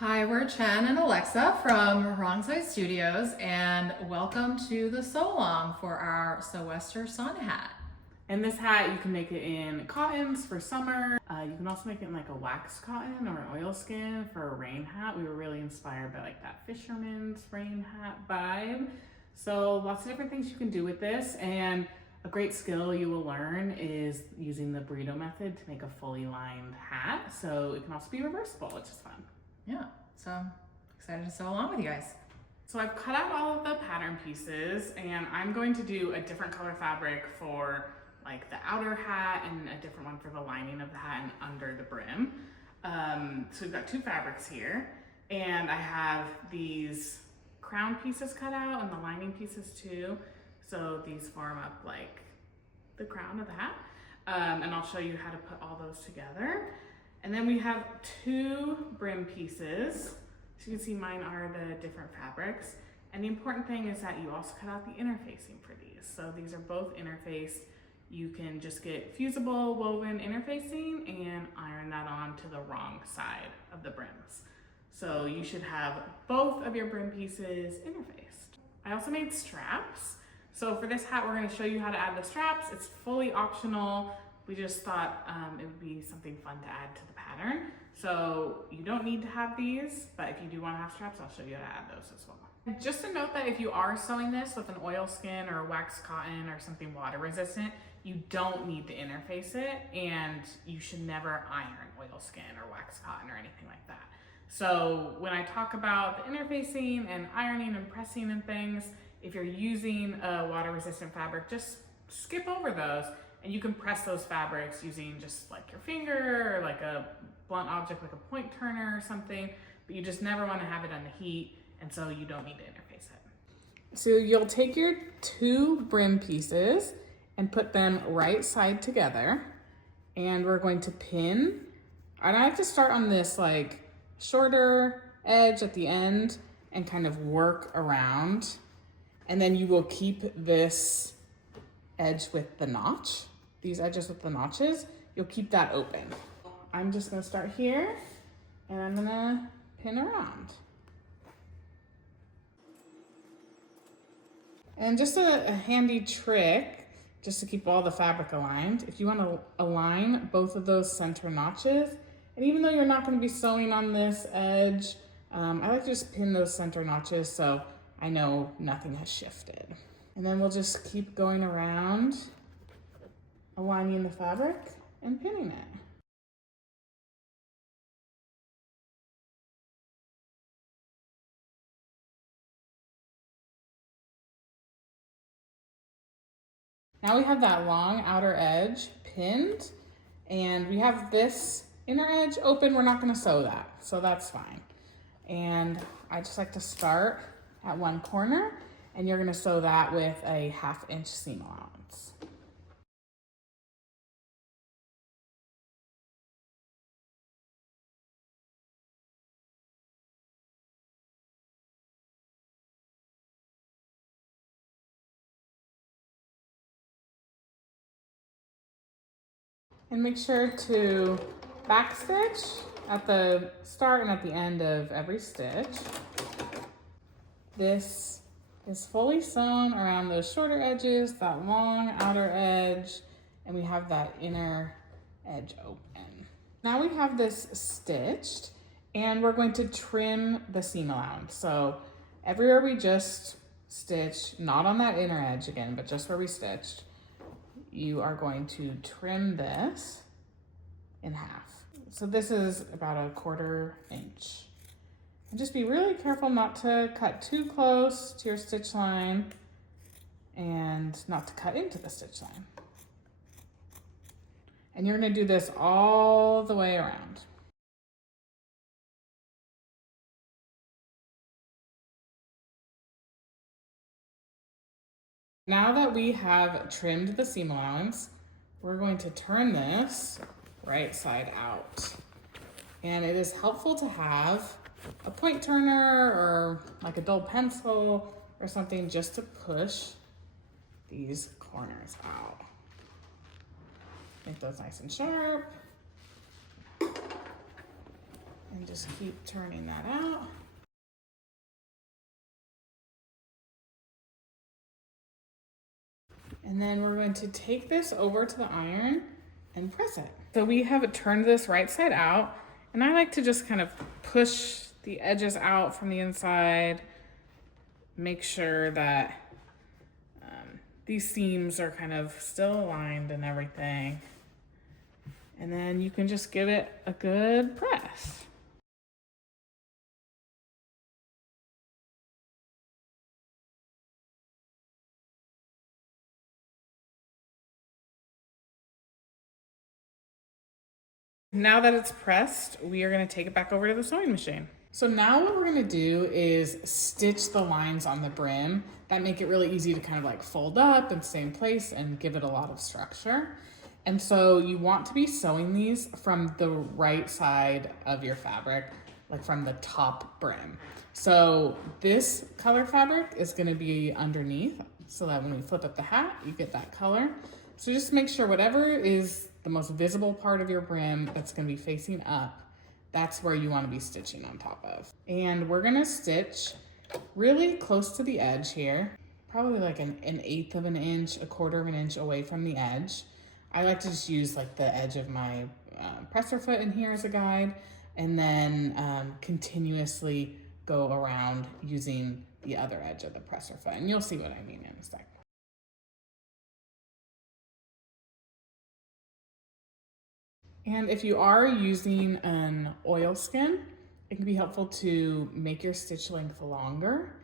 Hi, we're Chen and Alexa from Wrong Side Studios, and welcome to the sew along for our Sou'wester sun hat. And this hat, you can make it in cottons for summer. You can also make it in like a wax cotton or an oilskin for a rain hat. We were really inspired by like that fisherman's rain hat vibe. So lots of different things you can do with this. And a great skill you will learn is using the burrito method to make a fully lined hat. So it can also be reversible, which is fun. Yeah, so excited to sew along with you guys. So I've cut out all of the pattern pieces and I'm going to do a different color fabric for like the outer hat and a different one for the lining of the hat and under the brim. So we've got two fabrics here and I have these crown pieces cut out and the lining pieces too. So these form up like the crown of the hat. And I'll show you how to put all those together. And then we have two brim pieces. As you can see, mine are the different fabrics. And the important thing is that you also cut out the interfacing for these. So these are both interfaced. You can just get fusible woven interfacing and iron that on to the wrong side of the brims. So you should have both of your brim pieces interfaced. I also made straps. So for this hat, we're going to show you how to add the straps. It's fully optional. We just thought it would be something fun to add to the pattern. So you don't need to have these, but if you do want to have straps, I'll show you how to add those as well. Just a note that if you are sewing this with an oilskin or a wax cotton or something water resistant, you don't need to interface it, and you should never iron oilskin or wax cotton or anything like that. So when I talk about the interfacing and ironing and pressing and things, if you're using a water resistant fabric, just skip over those. And you can press those fabrics using just like your finger or like a blunt object like a point turner or something, but you just never want to have it on the heat, and so you don't need to interface it. So you'll take your two brim pieces and put them right side together, and we're going to pin. And I like to start on this like shorter edge at the end and kind of work around, and then you will keep this edge with the notch, these edges with the notches, you'll keep that open. I'm just gonna start here and I'm gonna pin around. And just a handy trick, just to keep all the fabric aligned, if you wanna align both of those center notches, and even though you're not gonna be sewing on this edge, I like to just pin those center notches so I know nothing has shifted. And then we'll just keep going around, aligning the fabric and pinning it. Now we have that long outer edge pinned, and we have this inner edge open. We're not gonna sew that, so that's fine. And I just like to start at one corner, and you're gonna sew that with a 1/2 inch seam allowance. And make sure to backstitch at the start and at the end of every stitch. This is fully sewn around those shorter edges, that long outer edge, and we have that inner edge open. Now we have this stitched, and we're going to trim the seam allowance. So everywhere we just stitched, not on that inner edge again, but just where we stitched, you are going to trim this in half. So this is about a 1/4 inch. And just be really careful not to cut too close to your stitch line and not to cut into the stitch line. And you're gonna do this all the way around. Now that we have trimmed the seam allowance, we're going to turn this right side out. And it is helpful to have a point turner or like a dull pencil or something just to push these corners out. Make those nice and sharp. And just keep turning that out. And then we're going to take this over to the iron and press it. So we have turned this right side out, and I like to just kind of push the edges out from the inside, make sure that these seams are kind of still aligned and everything. And then you can just give it a good press. Now that it's pressed, we are going to take it back over to the sewing machine. So now what we're going to do is stitch the lines on the brim that make it really easy to kind of like fold up and stay in place and give it a lot of structure. And so you want to be sewing these from the right side of your fabric, like from the top brim. So this color fabric is going to be underneath so that when we flip up the hat, you get that color. So just make sure whatever is the most visible part of your brim that's going to be facing up, that's where you want to be stitching on top of. And we're going to stitch really close to the edge here, probably like an 1/8 of an inch, 1/4 of an inch away from the edge. I like to just use like the edge of my presser foot in here as a guide, and then continuously go around using the other edge of the presser foot. And you'll see what I mean in a second. And if you are using an oilskin, it can be helpful to make your stitch length longer.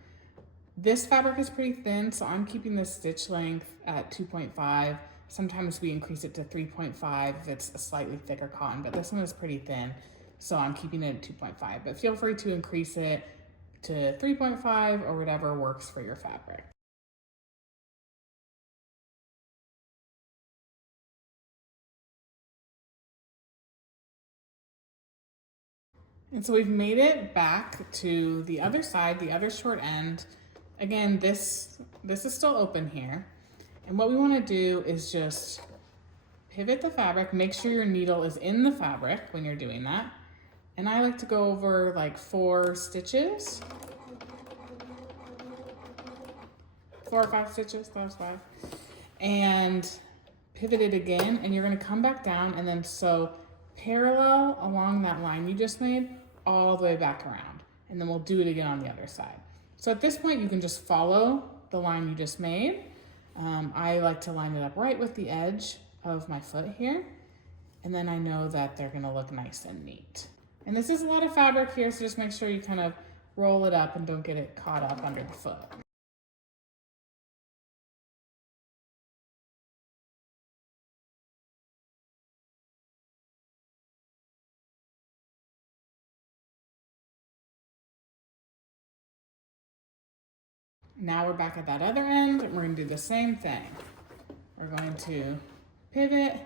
This fabric is pretty thin, so I'm keeping the stitch length at 2.5. Sometimes we increase it to 3.5 if it's a slightly thicker cotton, but this one is pretty thin, so I'm keeping it at 2.5. But feel free to increase it to 3.5 or whatever works for your fabric. And so we've made it back to the other side, the other short end. Again, this is still open here. And what we want to do is just pivot the fabric, make sure your needle is in the fabric when you're doing that. And I like to go over like 4 stitches. 4 or 5 stitches, that was 5. And pivot it again, and you're going to come back down and then sew parallel along that line you just made all the way back around. And then we'll do it again on the other side. So at this point, you can just follow the line you just made. I like to line it up right with the edge of my foot here. And then I know that they're gonna look nice and neat. And this is a lot of fabric here, so just make sure you kind of roll it up and don't get it caught up under the foot. Now we're back at that other end, and we're gonna do the same thing. We're going to pivot,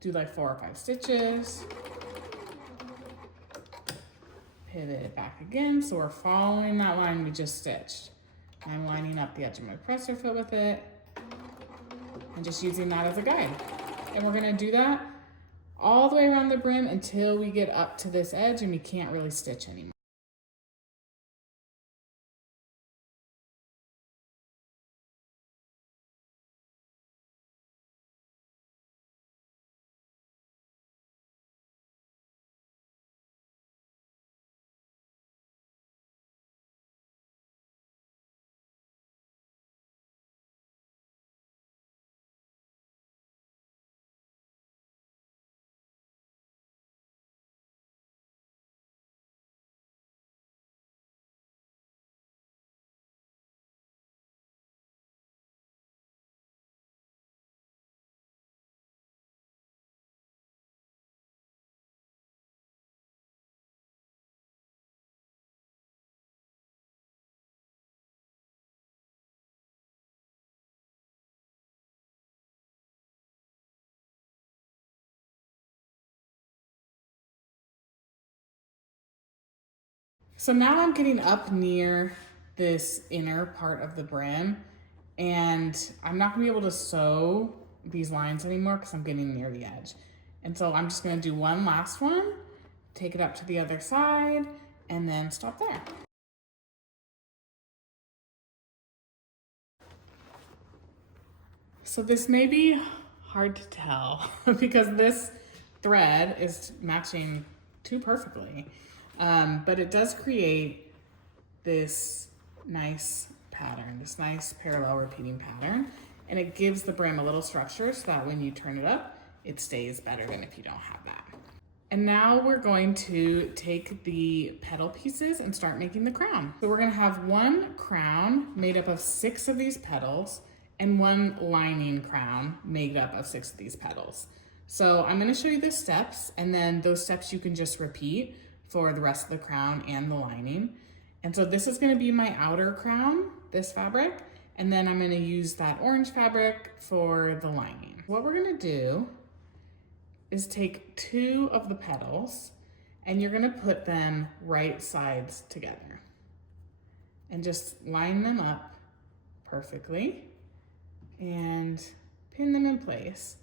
do like 4 or 5 stitches, pivot it back again, so we're following that line we just stitched. I'm lining up the edge of my presser foot with it, and just using that as a guide. And we're gonna do that all the way around the brim until we get up to this edge and we can't really stitch anymore. So now I'm getting up near this inner part of the brim, and I'm not gonna be able to sew these lines anymore because I'm getting near the edge. And so I'm just gonna do one last one take it up to the other side, and then stop there. So this may be hard to tell because this thread is matching too perfectly, but it does create this nice pattern, this nice parallel repeating pattern, and it gives the brim a little structure so that when you turn it up, it stays better than if you don't have that. And now we're going to take the petal pieces and start making the crown. So we're gonna have one crown made up of 6 of these petals and one lining crown made up of 6 of these petals. So I'm gonna show you the steps, and then those steps you can just repeat for the rest of the crown and the lining. And so this is gonna be my outer crown, this fabric, and then I'm gonna use that orange fabric for the lining. What we're gonna do is take 2 of the petals and you're gonna put them right sides together and just line them up perfectly and pin them in place.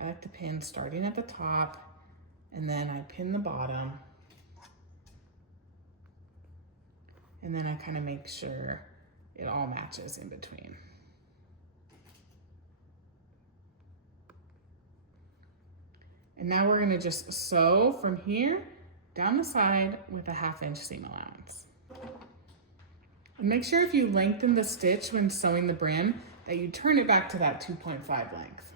I like to pin starting at the top, and then I pin the bottom, and then I kind of make sure it all matches in between. And now we're gonna just sew from here down the side with a 1/2 inch seam allowance. And make sure if you lengthen the stitch when sewing the brim that you turn it back to that 2.5 length.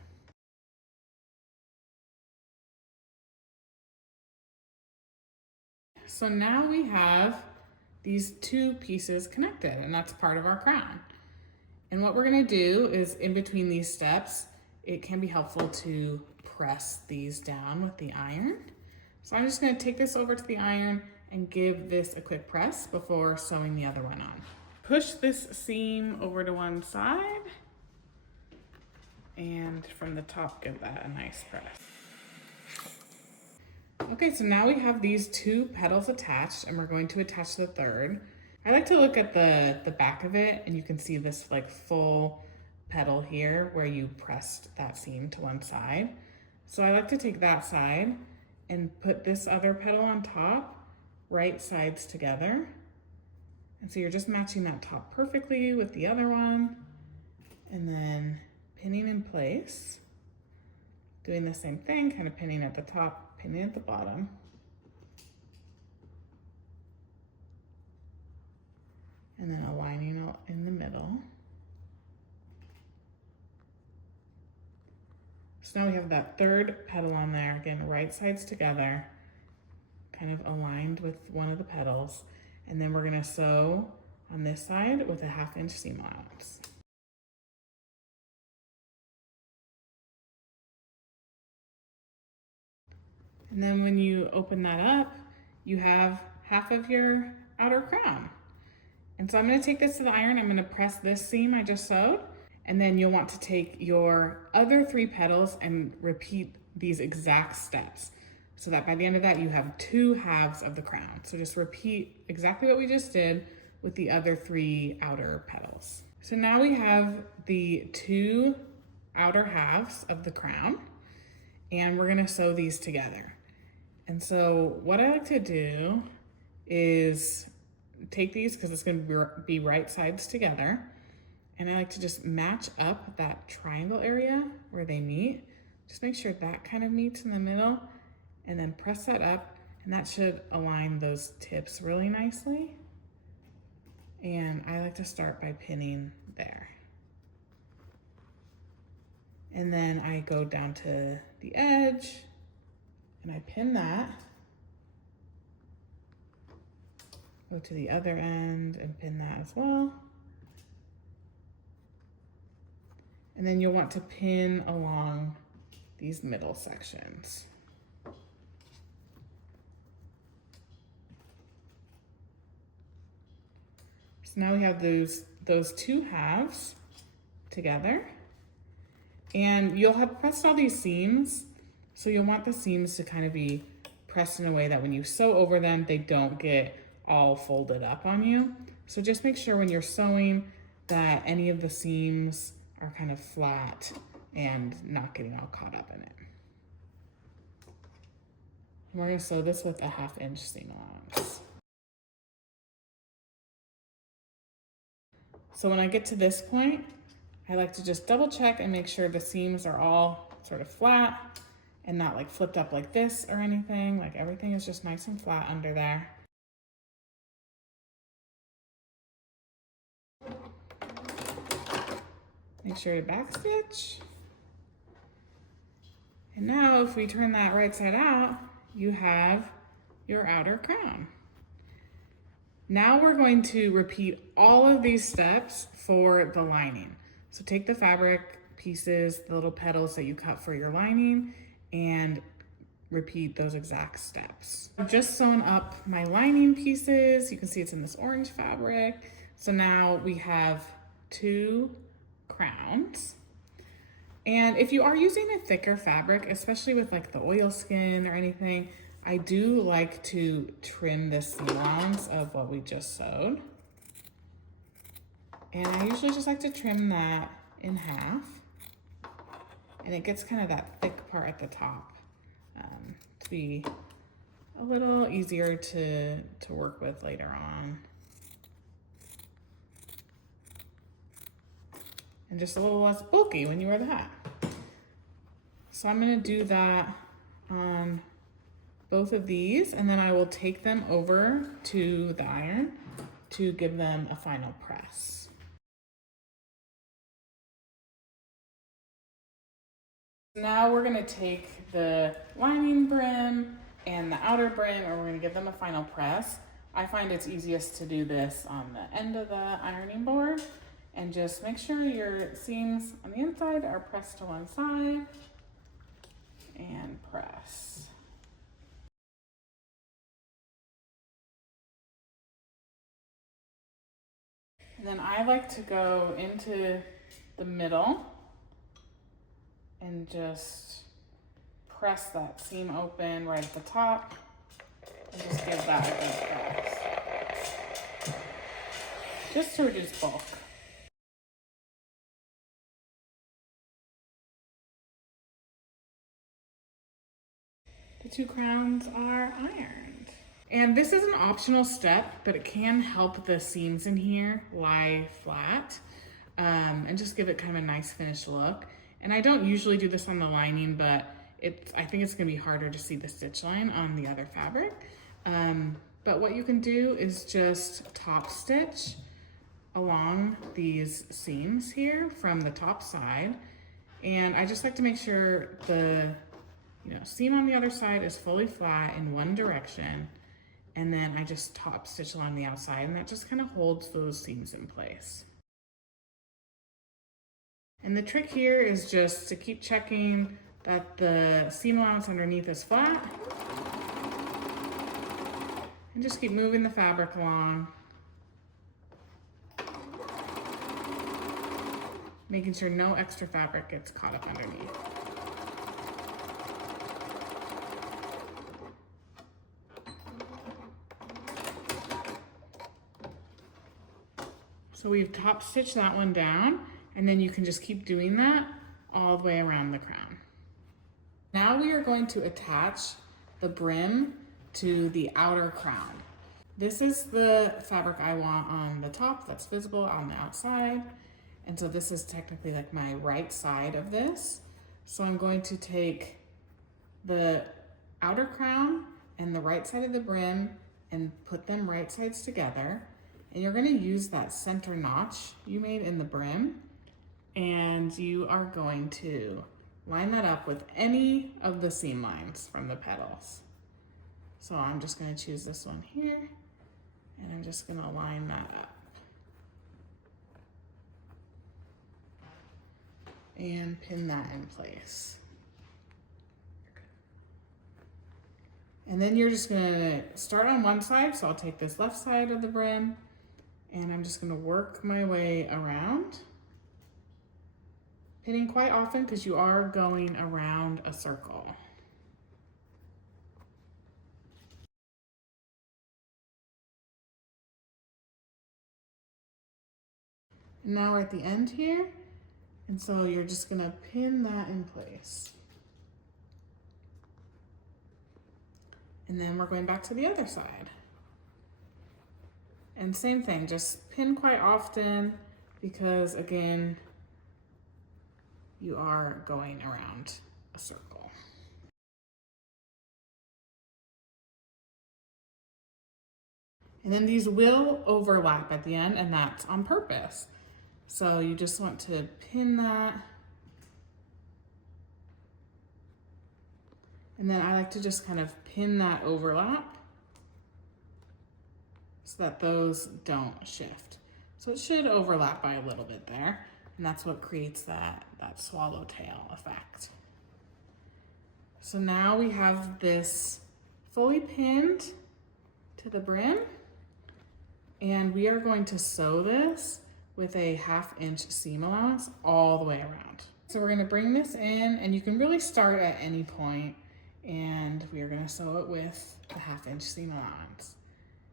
So now we have these 2 pieces connected, and that's part of our crown. And what we're gonna do is, in between these steps, it can be helpful to press these down with the iron. So I'm just gonna take this over to the iron and give this a quick press before sewing the other one on. Push this seam over to one side, and from the top, give that a nice press. Okay, so now we have these 2 petals attached, and we're going to attach the third. I like to look at the back of it, and you can see this like full petal here where you pressed that seam to one side. So I like to take that side and put this other petal on top, right sides together. And so you're just matching that top perfectly with the other one, and then pinning in place. Doing the same thing, kind of pinning at the top, pinning at the bottom. And then aligning in the middle. So now we have that third petal on there, again, right sides together, kind of aligned with one of the petals. And then we're gonna sew on this side with a 1/2 inch seam allowance. And then when you open that up, you have half of your outer crown. And so I'm gonna take this to the iron, I'm gonna press this seam I just sewed, and then you'll want to take your other 3 petals and repeat these exact steps, so that by the end of that, you have 2 halves of the crown. So just repeat exactly what we just did with the other 3 outer petals. So now we have the 2 outer halves of the crown, and we're gonna sew these together. And so what I like to do is take these, because it's gonna be right sides together, and I like to just match up that triangle area where they meet. Just make sure that kind of meets in the middle, and then press that up, and that should align those tips really nicely. And I like to start by pinning there. And then I go down to the edge, and I pin that. Go to the other end and pin that as well. And then you'll want to pin along these middle sections. So now we have those 2 halves together, and you'll have pressed all these seams. So you'll want the seams to kind of be pressed in a way that when you sew over them, they don't get all folded up on you. So just make sure when you're sewing that any of the seams are kind of flat and not getting all caught up in it. We're gonna sew this with a 1/2 inch seam allowance. So when I get to this point, I like to just double check and make sure the seams are all sort of flat and not like flipped up like this or anything. Like everything is just nice and flat under there. Make sure to backstitch. And now if we turn that right side out, you have your outer crown. Now we're going to repeat all of these steps for the lining. So take the fabric pieces, the little petals that you cut for your lining, and repeat those exact steps. I've just sewn up my lining pieces. You can see it's in this orange fabric. So now we have 2 crowns. And if you are using a thicker fabric, especially with like the oilskin or anything, I do like to trim this seam allowance of what we just sewed. And I usually just like to trim that in half. And it gets kind of that thick part at the top to be a little easier to work with later on. And just a little less bulky when you wear the hat. So I'm gonna do that on both of these, and then I will take them over to the iron to give them a final press. Now we're gonna take the lining brim and the outer brim, and we're gonna give them a final press. I find it's easiest to do this on the end of the ironing board, and just make sure your seams on the inside are pressed to one side and press. And then I like to go into the middle and just press that seam open right at the top and just give that a good press. Just to reduce bulk. The 2 crowns are ironed. And this is an optional step, but it can help the seams in here lie flat and just give it kind of a nice finished look. And I don't usually do this on the lining, but I think it's gonna be harder to see the stitch line on the other fabric. But what you can do is just top stitch along these seams here from the top side. And I just like to make sure the seam on the other side is fully flat in one direction. And then I just top stitch along the outside, and that just kind of holds those seams in place. And the trick here is just to keep checking that the seam allowance underneath is flat. And just keep moving the fabric along. Making sure no extra fabric gets caught up underneath. So we've top stitched that one down, and then you can just keep doing that all the way around the crown. Now we are going to attach the brim to the outer crown. This is the fabric I want on the top that's visible on the outside. And so this is technically like my right side of this. So I'm going to take the outer crown and the right side of the brim and put them right sides together. And you're gonna use that center notch you made in the brim, and you are going to line that up with any of the seam lines from the petals. So I'm just gonna choose this one here, and I'm just gonna line that up. And pin that in place. And then you're just gonna start on one side, so I'll take this left side of the brim, and I'm just gonna work my way around, pinning quite often because you are going around a circle. And now we're at the end here, and so you're just gonna pin that in place. And then we're going back to the other side. And same thing, just pin quite often because again, you are going around a circle. And then these will overlap at the end, and that's on purpose. So you just want to pin that. And then I like to just kind of pin that overlap so that those don't shift. So it should overlap by a little bit there, and that's what creates that swallowtail effect. So now we have this fully pinned to the brim, and we are going to sew this with a 1/2 inch seam allowance all the way around. So we're gonna bring this in, and you can really start at any point, and we are gonna sew it with the 1/2 inch seam allowance.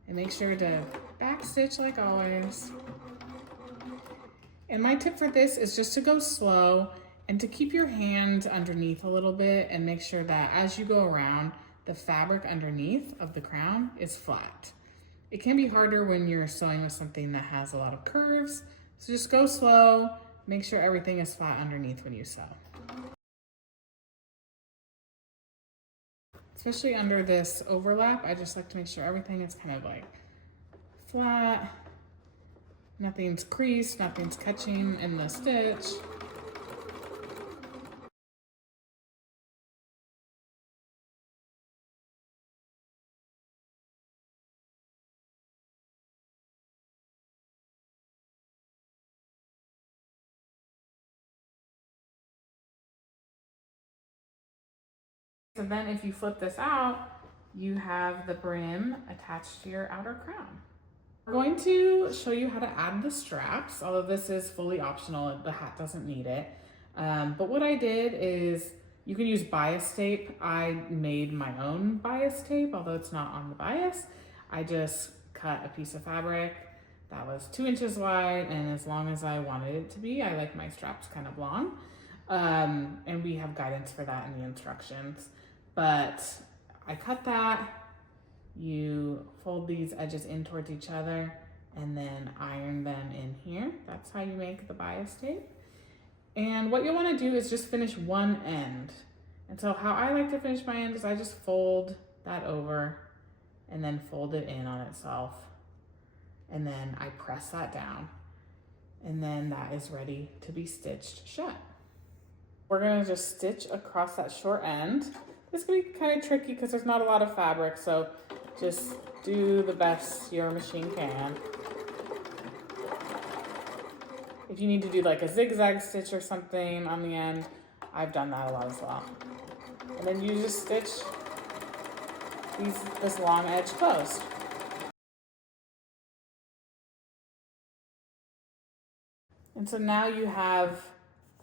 And make sure to back stitch like always. And my tip for this is just to go slow and to keep your hand underneath a little bit and make sure that as you go around, the fabric underneath of the crown is flat. It can be harder when you're sewing with something that has a lot of curves, so just go slow, make sure everything is flat underneath when you sew. Especially under this overlap, I just like to make sure everything is kind of like flat, nothing's creased, nothing's catching in the stitch. So then if you flip this out, you have the brim attached to your outer crown. We're going to show you how to add the straps, although this is fully optional, the hat doesn't need it. But what I did is, you can use bias tape. I made my own bias tape, although it's not on the bias. I just cut a piece of fabric that was 2 inches wide and as long as I wanted it to be. I like my straps kind of long. And we have guidance for that in the instructions. But I cut that, you fold these edges in towards each other and then iron them in here. That's how you make the bias tape. And what you'll want to do is just finish one end. And so how I like to finish my end is I just fold that over and then fold it in on itself. And then I press that down. And then that is ready to be stitched shut. We're gonna just stitch across that short end. This can be kind of tricky because there's not a lot of fabric, so just do the best your machine can. If you need to do like a zigzag stitch or something on the end, I've done that a lot as well. And then you just stitch this long edge closed. And so now you have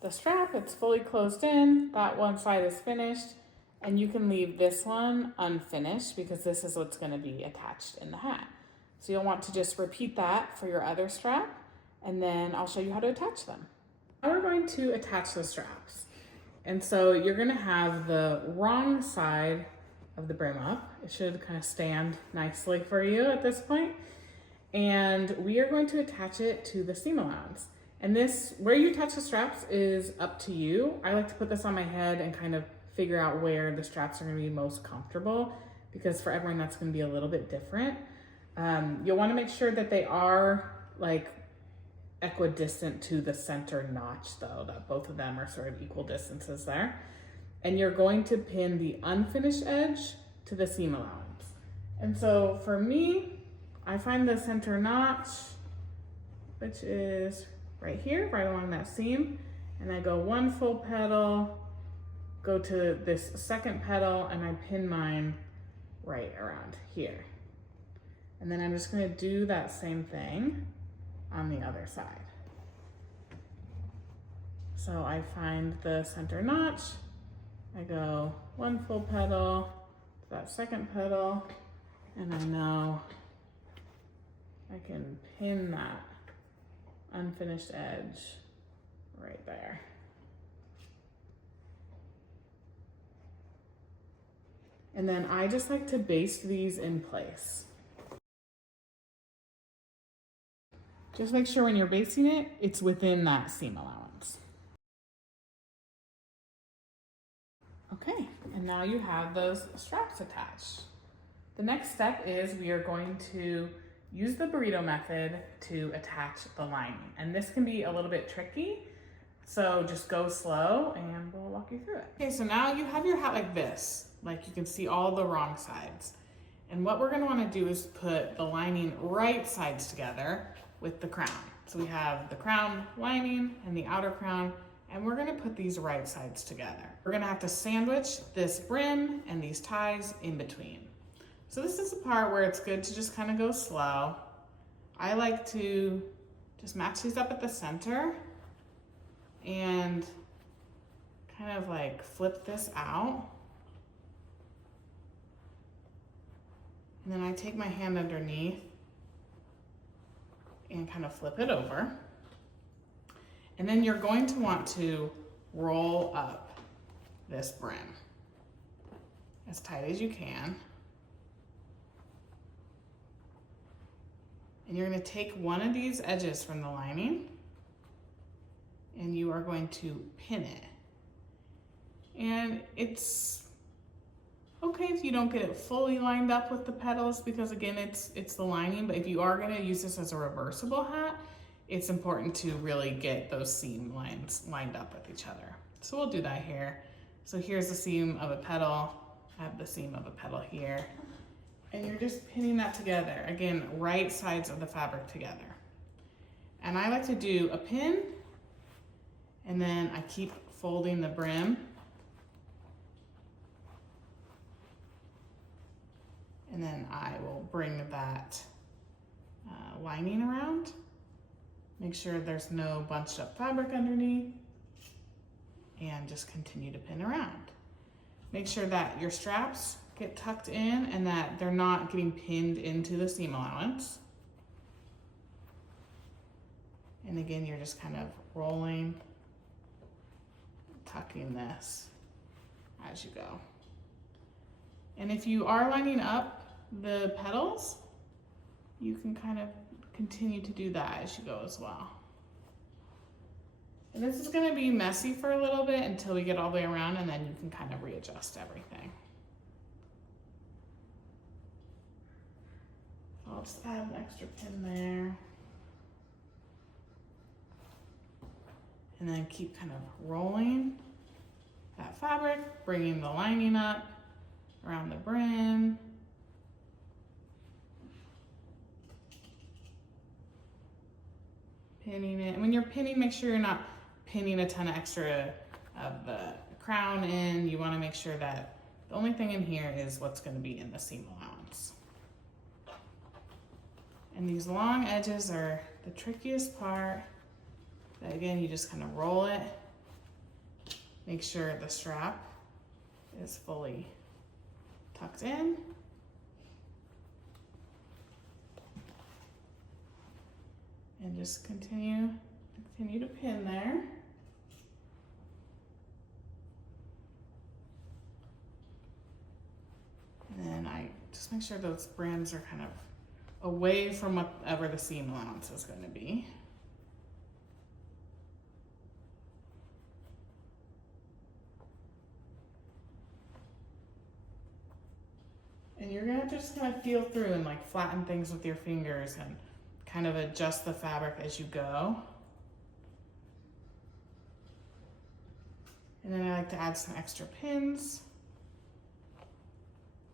the strap, it's fully closed in, that one side is finished, and you can leave this one unfinished because this is what's gonna be attached in the hat. So you'll want to just repeat that for your other strap, and then I'll show you how to attach them. Now we're going to attach the straps. And so you're gonna have the wrong side of the brim up. It should kind of stand nicely for you at this point. And we are going to attach it to the seam allowance. And this, where you attach the straps is up to you. I like to put this on my head and kind of figure out where the straps are gonna be most comfortable because for everyone that's gonna be a little bit different. You'll wanna make sure that they are like equidistant to the center notch though, that both of them are sort of equal distances there. And you're going to pin the unfinished edge to the seam allowance. And so for me, I find the center notch, which is right here, right along that seam, and I go one full petal, go to this second petal, and I pin mine right around here. And then I'm just gonna do that same thing on the other side. So I find the center notch, I go one full petal to that second petal, and I know I can pin that unfinished edge right there. And then I just like to baste these in place. Just make sure when you're basting it, it's within that seam allowance. Okay, and now you have those straps attached. The next step is we are going to use the burrito method to attach the lining. And this can be a little bit tricky, so just go slow and we'll walk you through it. Okay, so now you have your hat like this, like you can see all the wrong sides. And what we're gonna wanna do is put the lining right sides together with the crown. So we have the crown lining and the outer crown, and we're gonna put these right sides together. We're gonna have to sandwich this brim and these ties in between. So this is the part where it's good to just kind of go slow. I like to just match these up at the center and kind of like flip this out. And then I take my hand underneath and kind of flip it over. And then you're going to want to roll up this brim as tight as you can. And you're going to take one of these edges from the lining and you are going to pin it. And it's okay if you don't get it fully lined up with the petals because again, it's the lining, but if you are going to use this as a reversible hat, it's important to really get those seam lines lined up with each other. So we'll do that here. So here's the seam of a petal. I have the seam of a petal here. And you're just pinning that together. Again, right sides of the fabric together. And I like to do a pin, and then I keep folding the brim. And then I will bring that lining around. Make sure there's no bunched up fabric underneath, and just continue to pin around. Make sure that your straps get tucked in and that they're not getting pinned into the seam allowance. And again, you're just kind of rolling, tucking this as you go. And if you are lining up the petals, you can kind of continue to do that as you go as well. And this is going to be messy for a little bit until we get all the way around, and then you can kind of readjust everything. I'll just add an extra pin there. And then keep kind of rolling that fabric, bringing the lining up around the brim. Pinning it. And when you're pinning, make sure you're not pinning a ton of extra of the crown in. You want to make sure that the only thing in here is what's going to be in the seam allowance. And these long edges are the trickiest part. But again, you just kind of roll it. Make sure the strap is fully tucked in. And just continue to pin there. And then I just make sure those brims are kind of away from whatever the seam allowance is going to be. And you're gonna have to just kind of feel through and like flatten things with your fingers and kind of adjust the fabric as you go. And then I like to add some extra pins.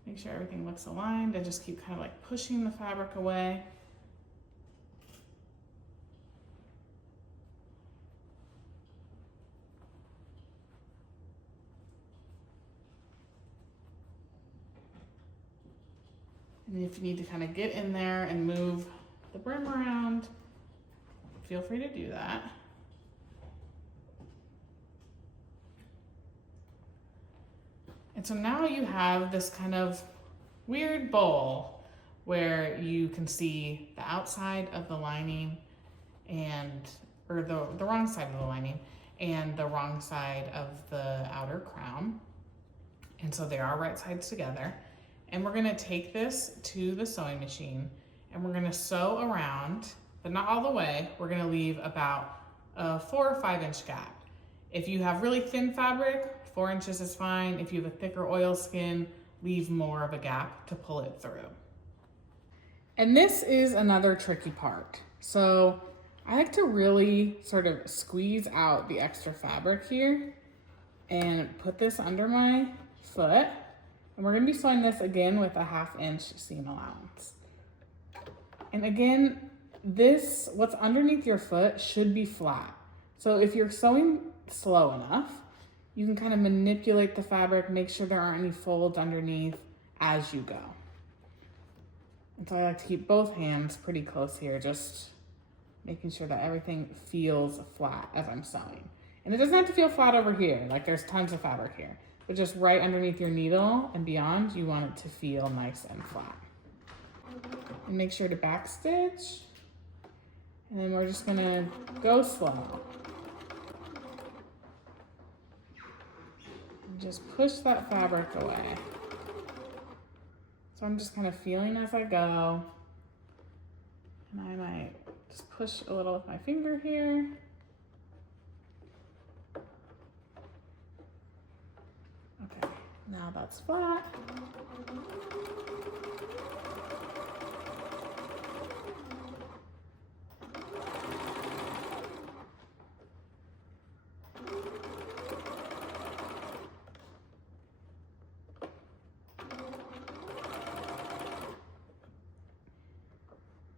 Make sure everything looks aligned and just keep kind of like pushing the fabric away. And if you need to kind of get in there and move the brim around, feel free to do that. And so now you have this kind of weird bowl where you can see the outside of the lining or the wrong side of the lining and the wrong side of the outer crown. And so they are right sides together. And we're gonna take this to the sewing machine and we're gonna sew around, but not all the way. We're gonna leave about a 4 or 5 inch gap. If you have really thin fabric, 4 inches is fine. If you have a thicker oil skin, leave more of a gap to pull it through. And this is another tricky part. So I like to really sort of squeeze out the extra fabric here and put this under my foot. And we're gonna be sewing this again with a 1/2 inch seam allowance. And again, this, what's underneath your foot should be flat. So if you're sewing slow enough, you can kind of manipulate the fabric, make sure there aren't any folds underneath as you go. And so I like to keep both hands pretty close here, just making sure that everything feels flat as I'm sewing. And it doesn't have to feel flat over here, like there's tons of fabric here, but just right underneath your needle and beyond, you want it to feel nice and flat. And make sure to back stitch. And then we're just gonna go slow. And just push that fabric away. So I'm just kind of feeling as I go. And I might just push a little with my finger here. Okay, now that's flat.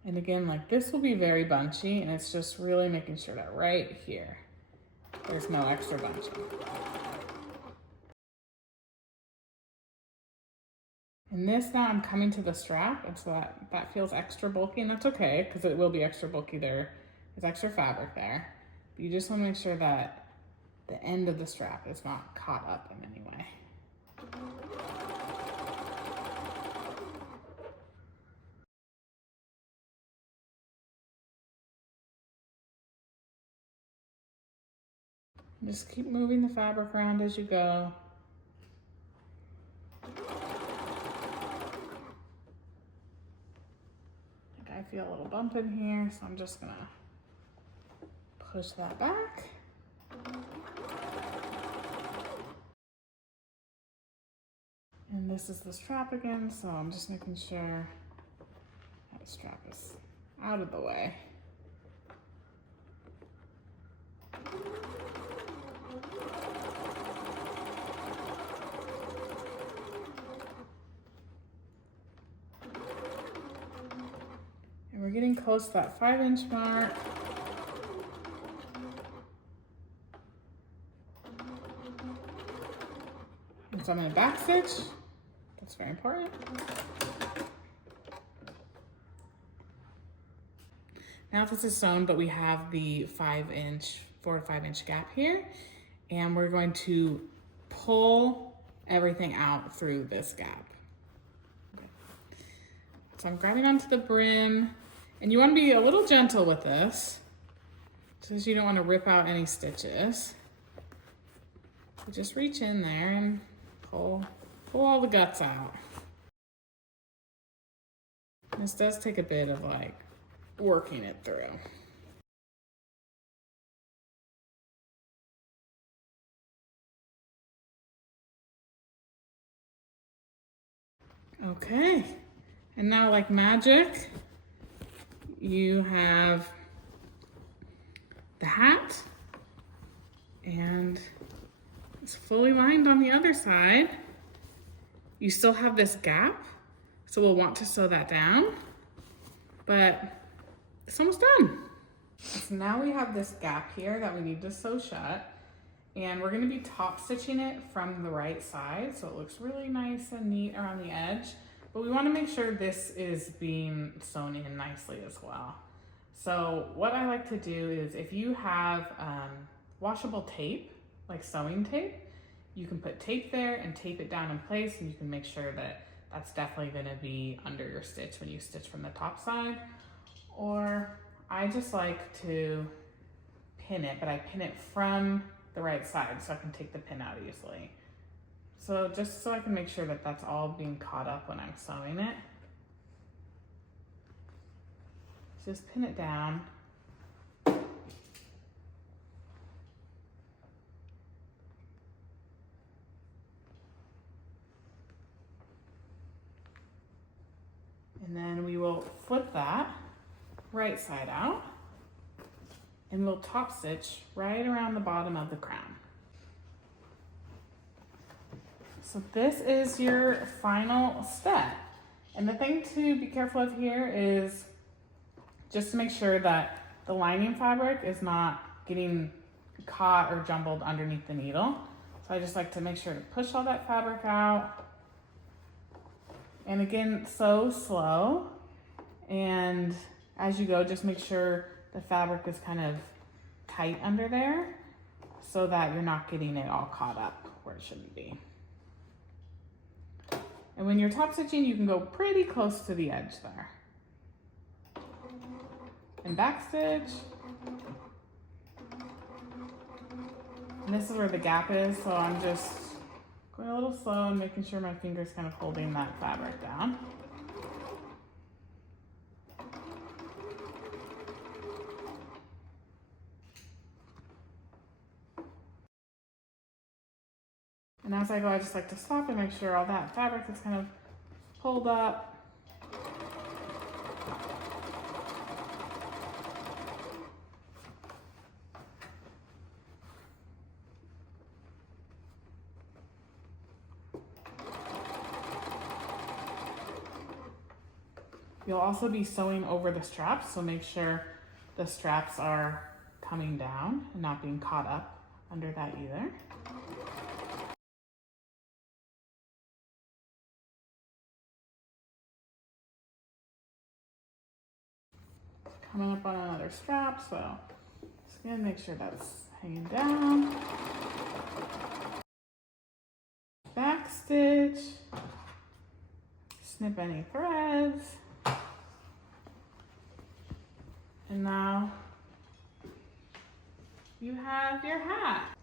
And again, like this will be very bunchy, and it's just really making sure that right here, there's no extra bunching. And this now I'm coming to the strap, and so that feels extra bulky, and that's okay, because it will be extra bulky there. There's extra fabric there. But you just want to make sure that the end of the strap is not caught up in any way. Just keep moving the fabric around as you go. I feel a little bump in here, so I'm just gonna push that back. And this is the strap again, so I'm just making sure that strap is out of the way. And we're getting close to that 5 inch mark. And so I'm gonna back stitch. That's very important. Now this is sewn, but we have the 4 to 5 inch gap here, and we're going to pull everything out through this gap. Okay. So I'm grabbing onto the brim, and you want to be a little gentle with this, because you don't want to rip out any stitches. So just reach in there and pull all the guts out. This does take a bit of like working it through. Okay, and now like magic, you have the hat, and it's fully lined on the other side. You still have this gap, so we'll want to sew that down, but it's almost done. So now we have this gap here that we need to sew shut, and we're gonna be top stitching it from the right side so it looks really nice and neat around the edge, but we wanna make sure this is being sewn in nicely as well. So what I like to do is, if you have washable tape, like sewing tape, you can put tape there and tape it down in place, and you can make sure that that's definitely gonna be under your stitch when you stitch from the top side. Or I just like to pin it, but I pin it from the right side so I can take the pin out easily. So just so I can make sure that that's all being caught up when I'm sewing it, just pin it down. And then we will flip that right side out and we'll top stitch right around the bottom of the crown. So this is your final step. And the thing to be careful of here is just to make sure that the lining fabric is not getting caught or jumbled underneath the needle. So I just like to make sure to push all that fabric out. And again, sew slow. And as you go, just make sure the fabric is kind of tight under there so that you're not getting it all caught up where it shouldn't be. And when you're top stitching, you can go pretty close to the edge there. And back stitch. And this is where the gap is, so I'm just going a little slow and making sure my finger's kind of holding that fabric down. And as I go, I just like to stop and make sure all that fabric is kind of pulled up. You'll also be sewing over the straps, so make sure the straps are coming down and not being caught up under that either. Coming up on another strap, so just gonna make sure that's hanging down. Back stitch, snip any threads. And now you have your hat.